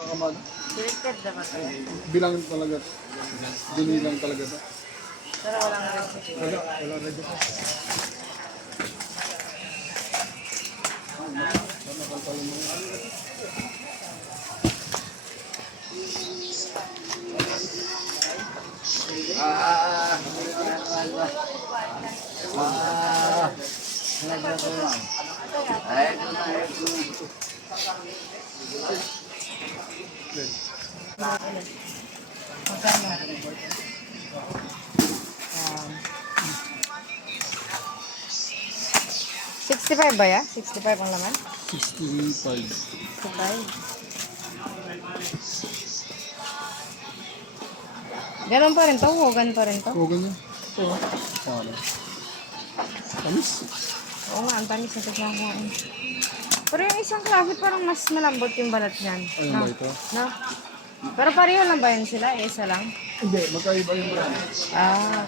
Kakamada. Selected dapat ito. Bilang talaga. Binilang talaga ito. Pero walang recipe. Wala ready pa. Magkano? 65 ba ya? 65 ang laman? 65. 65. Ganun pa rin to? Huwagan pa rin to? Oo, ganyan. Oo. Paano? Tamis. Oo nga, ang tamis na tignan. Pero yung isang klase parang mas malambot yung balat niyan. Ayun ba ito? No? Pero pareho lang ba yun sila? Isa lang? Hindi, magkaiba yung brand. Ah.